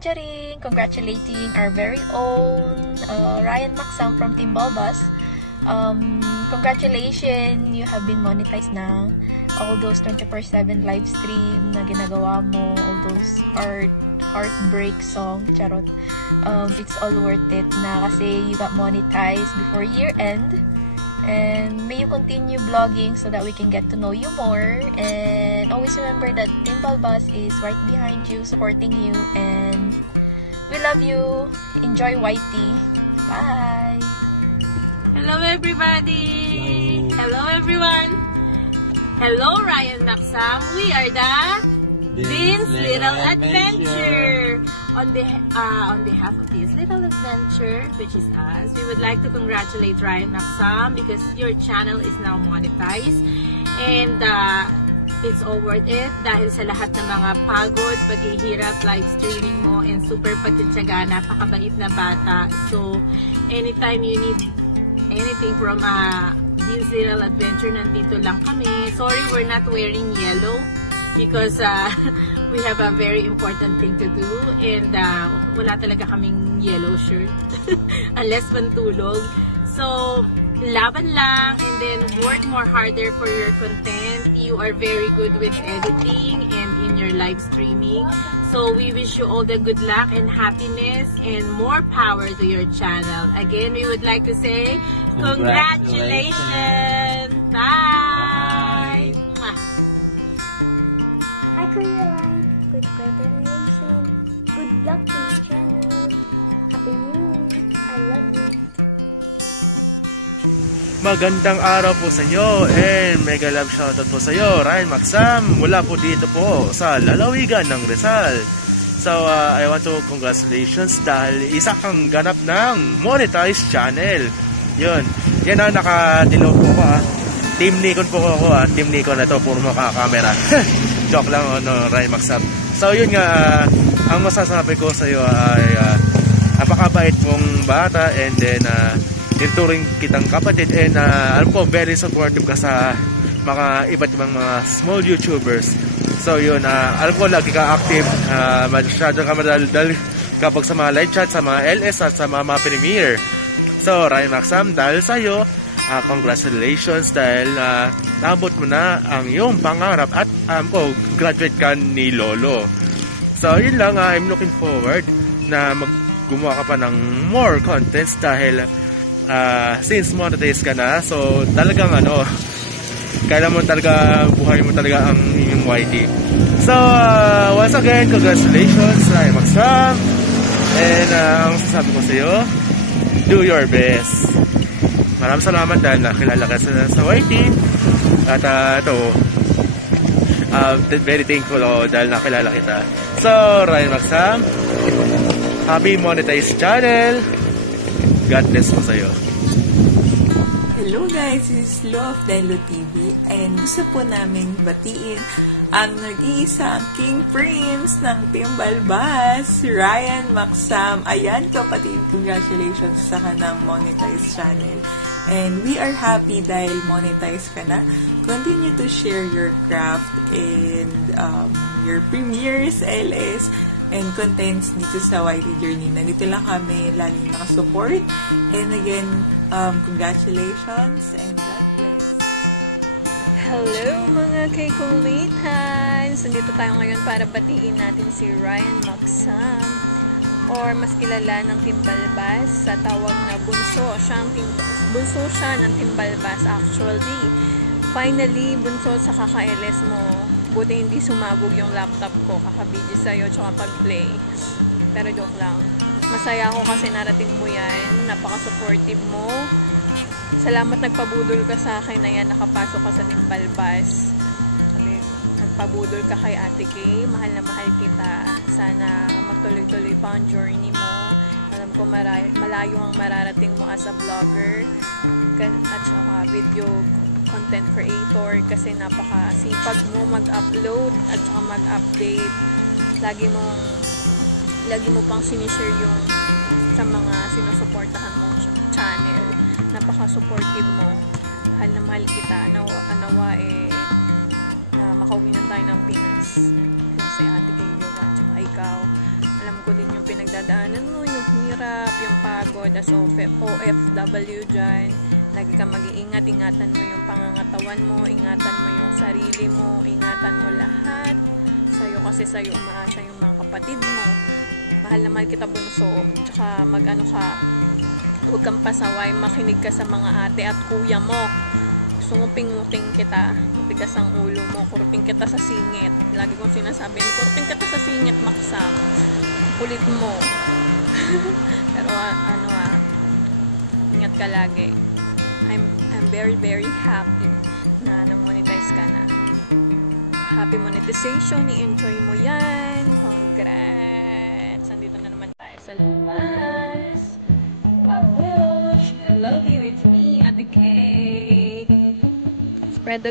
charing, congratulating our very own Ryan Maxam from Team Balbas. Congratulations, you have been monetized now. All those 24/7 live stream na ginagawa mo, all those heartbreak song, charot. It's all worth it na kasi you got monetized before year end. And may you continue vlogging so that we can get to know you more. And always remember that Team Balbas is right behind you, supporting you. And we love you. Enjoy YT. Bye. Hello everybody. Hello everyone. Hello Ryan Maxam. We are the Dean's Little Adventure. On behalf of Dean's Little Adventure, which is us, we would like to congratulate Ryan Maxam because your channel is now monetized, and it's all worth it dahil sa lahat ng mga pagod, paghihirap, live streaming mo, and super pagtsatsaga, napakabait na bata. So anytime you need anything from Dean's Little Adventure, nandito lang kami. Sorry we're not wearing yellow because we have a very important thing to do, and wala talaga kaming yellow shirt unless pantulog. So laban lang, and then work more harder for your content. You are very good with editing and in your live streaming, so we wish you all the good luck and happiness and more power to your channel. Again, we would like to say congratulations. Bye. Magandang araw po sa inyo, and mega love shoutout po sa iyo, Ryan Maxam, mula po dito po sa lalawigan ng Rizal. So I want to congratulations dahil isa kang ganap ng monetized channel. Yun, yan na, nakadilaw po ko Team Nikon po ako Team Nikon na to, puro makakamera. Joke lang, Ryan Maxam. So yun nga, ang masasabi ko sa iyo ay napakabait mong bata, and then turing kitang kapatid, and alam ko very supportive ka sa mga iba't ibang mga small YouTubers. So yun, alam ko lagi ka active, masyado ka madaldal kapag sa mga live chat, sa mga LS at sa mga premiere. So Ryan Maxam, dahil sa'yo, congratulations dahil naabot mo na ang iyong pangarap, at alam ko graduate ka ni Lolo. So yun lang, I'm looking forward na gumawa ka pa ng more contents dahil since monetize ka na, so talagang kailan mo talaga, buhay mo talaga ang inyong YT. So once again, congratulations Ryan Maxam, and ang sasabi ko sa iyo, do your best. Maraming salamat dahil nakilala ka sa YT, at very thankful dahil nakilala kita. So Ryan Maxam, happy monetized channel. God bless mo sa'yo. Hello guys, this is Love Delo TV, and gusto po namin batiin ang nag-iisang King Prince ng Team Balbas, Ryan Maxam. Ayan, kapatid, congratulations sa kanang monetized channel. And we are happy dahil monetized ka na. Continue to share your craft and your premieres, LS, and contents dito sa YT Journey. Nandito lang kami, lagi nakasupport. And again, congratulations. And Hello mga kay-kulitan! So dito tayo ngayon para batiin natin si Ryan Maxam, or mas kilala ng Team Balbas sa tawag na bunso. Bunso siya ng Team Balbas actually. Finally, bunso sa kaka-LS mo. Buti hindi sumabog yung laptop ko kakabidyo sa'yo tsaka pag-play. Pero doon lang. Masaya ako kasi narating mo yan. Napaka-supportive mo. Salamat nagpabudol ka sa akin na yan. Nakapasok ka sa Team Balbas. Nagpabudol ka kay Ate Kay. Mahal na mahal kita. Sana magtuloy-tuloy pa ang journey mo. Alam ko malayo ang mararating mo as a vlogger. At saka video content creator. Kasi napaka-sipag mo mag-upload at saka mag-update. Lagi mo pang sinishare yung sa mga sinusuportahan mong channel. Napaka-supportive mo. Mahal na mahal kita. Nawa makauwi na tayo ng Pinas. Kasi Ate Kay mo at saka ikaw. Alam ko din yung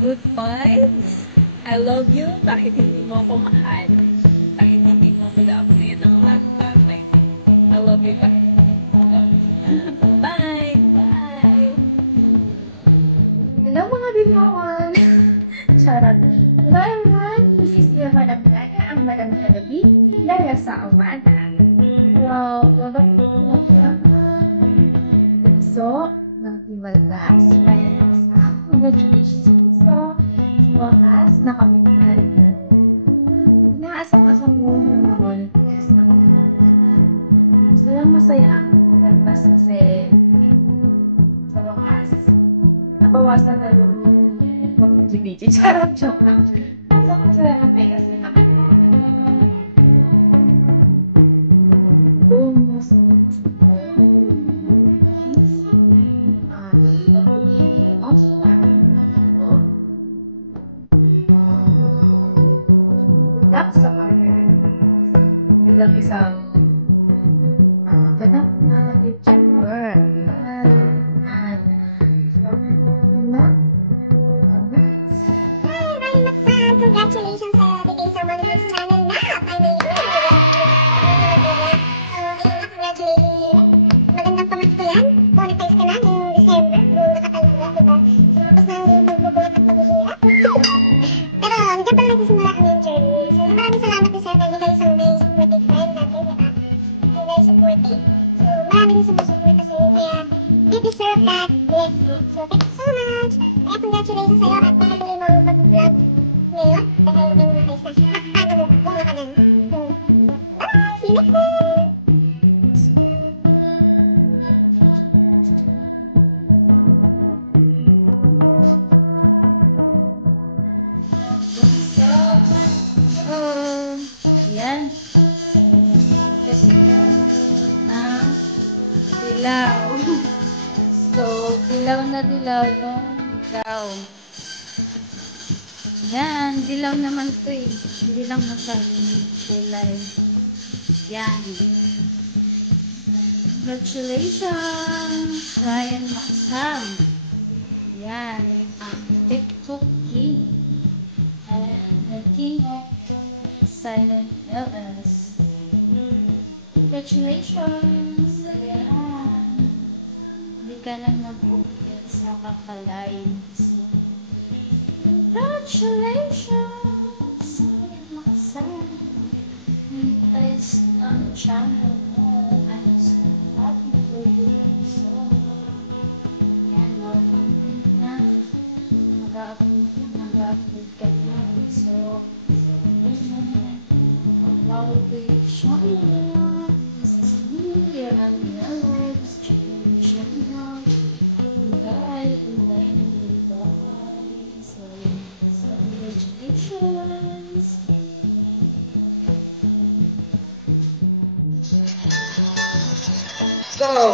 good vibes. I love you. Bakit hindi mo ako mahal? Bakit hindi mo malapit ang laptop na ito? I love you. Bye. Bye. Hello mga binawan. Charot. Hello everyone. This is your Manapalaga. Ang malamig na gabi. Dahil sa umana. So, nagtiwalagas. Congratulations. So, wakas na kami na. Naasa ko sa mga Salang masaya. Nagpas kasi sa wakas. Nabawasan na nun. Hindi, charot joke lang. So, masaya na yun. Yan, dilaw naman to eh. Hindi lang dilaw. Yan. Congratulations, Ryan Maksam. Yan. Big cookie. And the king silent illness. Congratulations. Yan. Hindi ka lang nabukit sa kakalay. Congratulations, Maksam. It's not a child. I'm so happy for you. So, magagawin ka na. So, Go!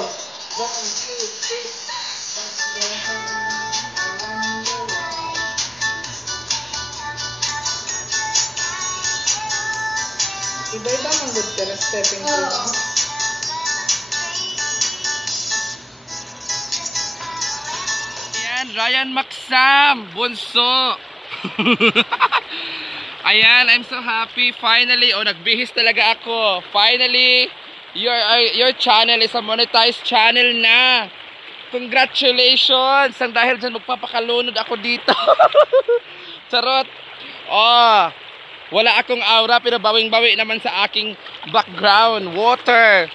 Iba-iba mong good ka na stepping stone. Ayan, Ryan Maksam, bunso. Ayan, I'm so happy. Finally, nagbihis talaga ako. Finally, your channel is a monetized channel na. Congratulations! Ang dahil dyan magpapakalunod ako dito. Charot. Wala akong aura pero bawing-bawi naman sa aking background. Water,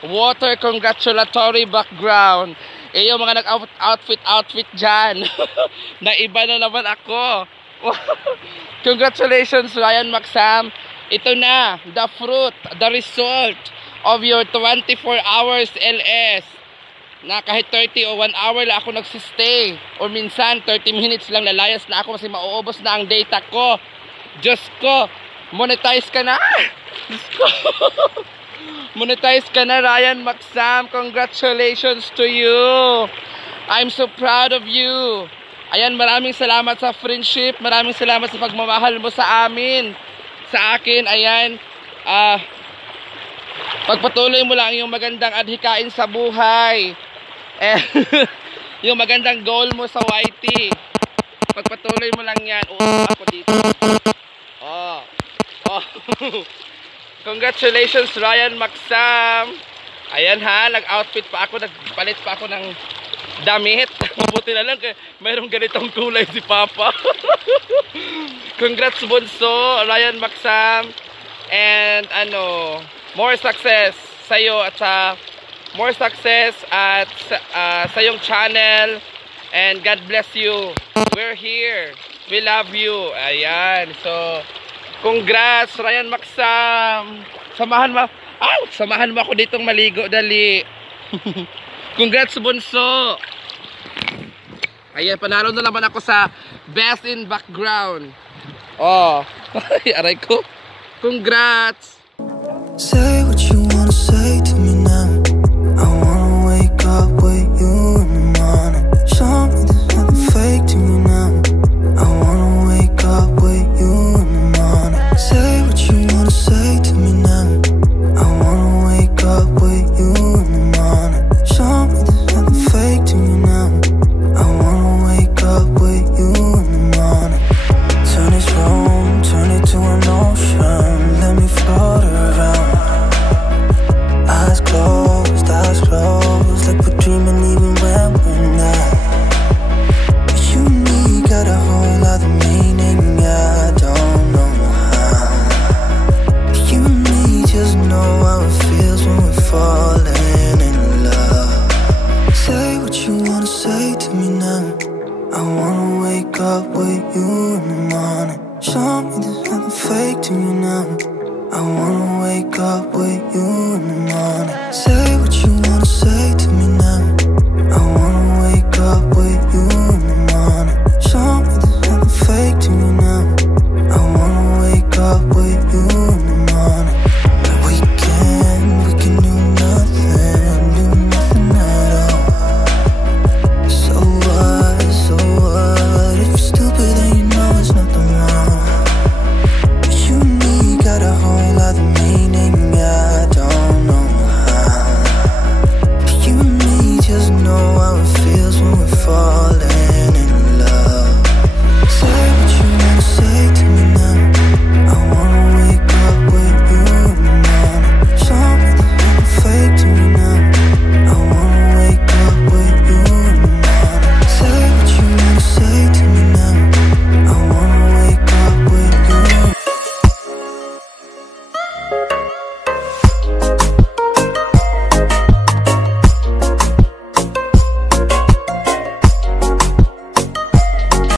congratulatory background. Yung mga nag-outfit dyan. Naiba na naman ako. Congratulations, Ryan Maksam. Ito na, the fruit, the result of your 24 hours LS. Na kahit 30 o 1 hour lang ako nagsistay. O minsan, 30 minutes lang lalayas na ako kasi mauubos na ang data ko. Diyos ko, monetize ka na. Diyos ko. Monetize ka na, Ryan Maksam. Congratulations to you. I'm so proud of you. Ayan, maraming salamat sa friendship. Maraming salamat sa pagmamahal mo sa amin. Sa akin, ayan. Pagpatuloy mo lang yung magandang adhikain sa buhay. Yung magandang goal mo sa YT. Pagpatuloy mo lang yan. Ako dito. Oh. Congratulations, Ryan Maksam. Ayan ha, nag-outfit pa ako, nagpalit pa ako ng damit. Mabuti na lang kaya mayroong ganitong kulay si Papa. Congrats, Bunso, Ryan Maksam. And more success sa'yo at more success at sa iyong channel. And God bless you. We're here. We love you. Ayan. So, congrats, Ryan Maksam. Samahan mo ako ditong maligo, dali. Congrats, Bunso. Ayan, panalo na naman ako sa Best in Background. Oh, aray ko. Congrats.